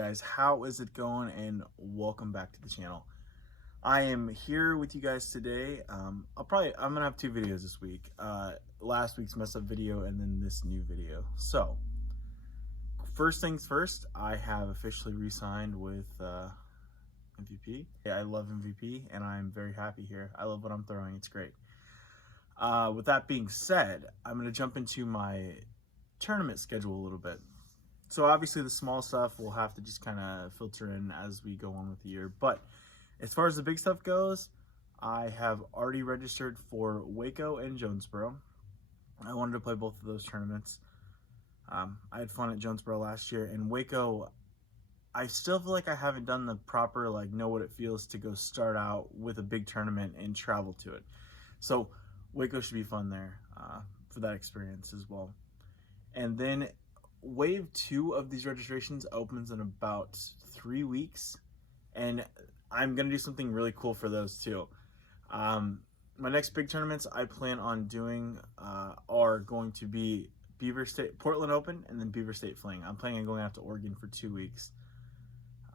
guys, how is it going? And welcome back to the channel. I am here with you guys today. I'm gonna have two videos this week. Last week's mess up video and then this new video. So first things first, I have officially re-signed with MVP. Yeah, I love MVP and I'm very happy here. I love what I'm throwing, it's great. With that being said, I'm gonna jump into my tournament schedule a little bit. So obviously the small stuff we'll have to just kind of filter in as we go on with the year. But as far as the big stuff goes, I have already registered for Waco and Jonesboro. I wanted to play both of those tournaments. I had fun at Jonesboro last year, and Waco, I still feel like I haven't done the proper, know what it feels to go start out with a big tournament and travel to it. So Waco should be fun there for that experience as well. And then Wave 2 of these registrations opens in about 3 weeks, and I'm going to do something really cool for those too. My next big tournaments I plan on doing are going to be Beaver State, Portland Open, and then Beaver State Fling. I'm planning on going out to Oregon for 2 weeks.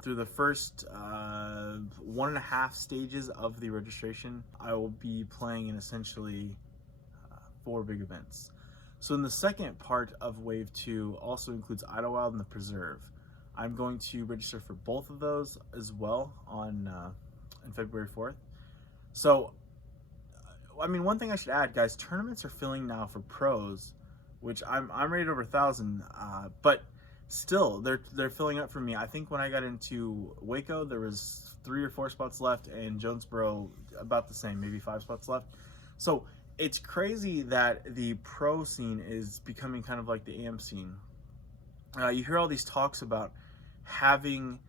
Through the first 1.5 stages of the registration, I will be playing in essentially 4 big events. So in the second part of Wave 2 also includes Idlewild and the Preserve. I'm going to register for both of those as well on February 4th. So, I mean, one thing I should add, guys, tournaments are filling now for pros, which I'm rated over 1,000, but still they're filling up for me. I think when I got into Waco, there was 3 or 4 spots left, and Jonesboro about the same, maybe 5 spots left. So it's crazy that the pro scene is becoming kind of like the AM scene. You hear all these talks about having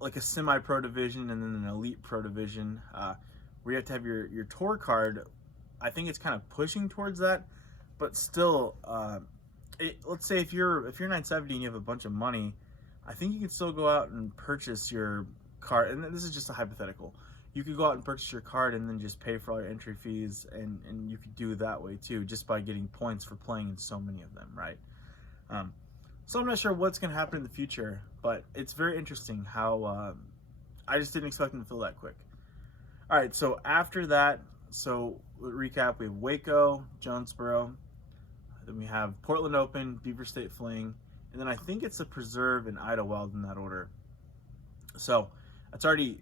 like a semi-pro division and then an elite pro division where you have to have your tour card. I think it's kind of pushing towards that, but still, let's say if you're 970 and you have a bunch of money, I think you can still go out and purchase your card. And this is just a hypothetical. You could go out and purchase your card and then just pay for all your entry fees, and you could do it that way too, just by getting points for playing in so many of them, right? So I'm not sure what's going to happen in the future, but it's very interesting how I just didn't expect them to fill that quick. All right, so after that, recap, we have Waco, Jonesboro, then we have Portland Open, Beaver State Fling, and then I think it's the Preserve and Idlewild in that order. So it's already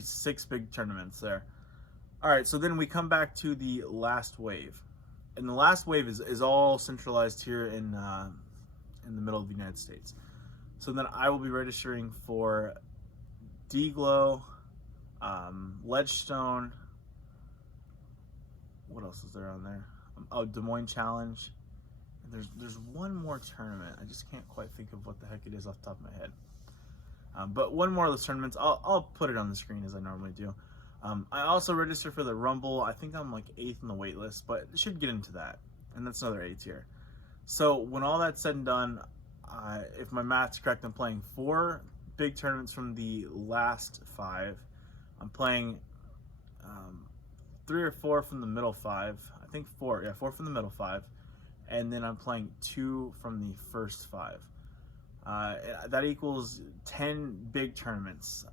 6 big tournaments there. All right, so then we come back to the last wave, and the last wave is all centralized here in the middle of the United States. So then I will be registering for D-Glow, Ledgestone. What else is there on there? Oh, Des Moines Challenge. There's one more tournament. I just can't quite think of what the heck it is off the top of my head. But one more of those tournaments, I'll put it on the screen as I normally do. I also registered for the Rumble. I think I'm like 8th on the wait list, but should get into that. And that's another A tier. So when all that's said and done, if my math's correct, I'm playing 4 big tournaments from the last 5. I'm playing 3 or 4 from the middle 5. I think 4. Yeah, 4 from the middle 5. And then I'm playing 2 from the first 5. That equals 10 big tournaments,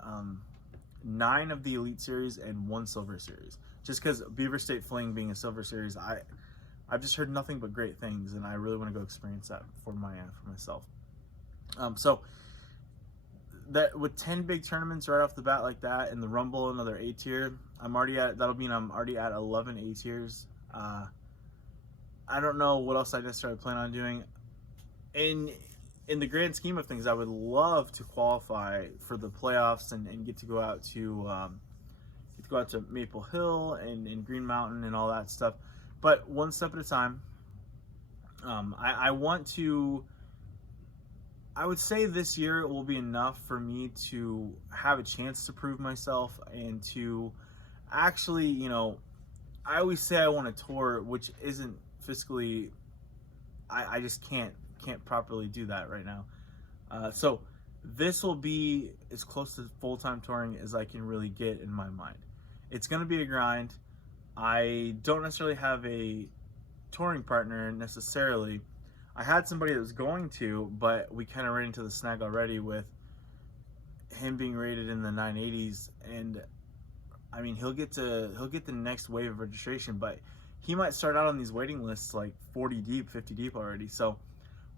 9 of the Elite Series and 1 Silver Series. Just because Beaver State Fling being a Silver Series, I've just heard nothing but great things, and I really want to go experience that for myself. So that with 10 big tournaments right off the bat like that, and the Rumble another A tier, I'm already at 11 A tiers. I don't know what else I necessarily plan on doing. In the grand scheme of things, I would love to qualify for the playoffs and get to go out to Maple Hill and Green Mountain and all that stuff. But one step at a time. I would say this year will be enough for me to have a chance to prove myself and to actually, I always say I want to tour, which isn't fiscally, I just can't properly do that right now. So this will be as close to full-time touring as I can really get in my mind. It's going to be a grind. I don't necessarily have a touring partner necessarily. I had somebody that was going to, but we kind of ran into the snag already with him being rated in the 980s, and I mean he'll get the next wave of registration, but he might start out on these waiting lists like 40 deep, 50 deep already. So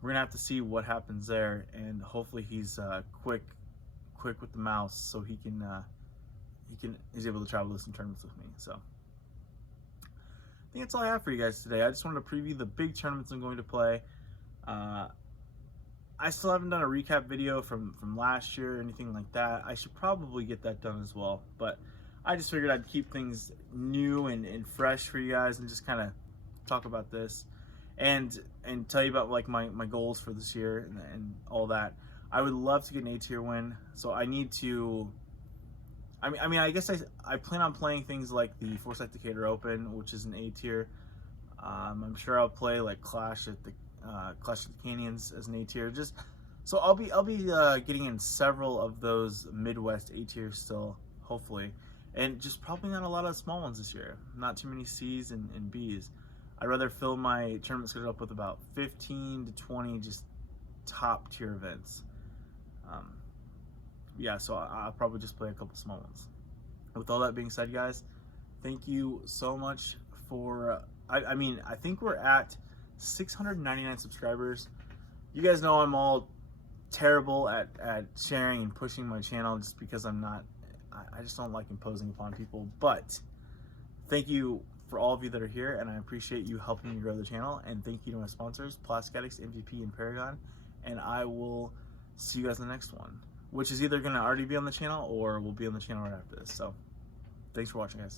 we're gonna have to see what happens there, and hopefully he's quick with the mouse, so he's able to travel to some tournaments with me. So I think that's all I have for you guys today. I just wanted to preview the big tournaments I'm going to play. I still haven't done a recap video from last year or anything like that. I should probably get that done as well, but I just figured I'd keep things new and fresh for you guys, and just kind of talk about this and tell you about like my goals for this year and all that. I would love to get an A-tier win, so I need to. I mean, I guess I plan on playing things like the Forsyth Decatur Open, which is an A-tier. I'm sure I'll play like Clash of the Canyons as an A-tier. Just so I'll be getting in several of those Midwest A-tiers still, hopefully, and just probably not a lot of small ones this year. Not too many C's and B's. I'd rather fill my tournament schedule up with about 15 to 20 just top tier events. Yeah, so I'll probably just play a couple small ones. With all that being said, guys, thank you so much for. I mean, I think we're at 699 subscribers. You guys know I'm all terrible at sharing and pushing my channel, just because I'm not. I just don't like imposing upon people. But thank you for all of you that are here, and I appreciate you helping me grow the channel. And thank you to my sponsors, Plastic Addicts, MVP, and Paragon. And I will see you guys in the next one, which is either going to already be on the channel or will be on the channel right after this. So thanks for watching, guys.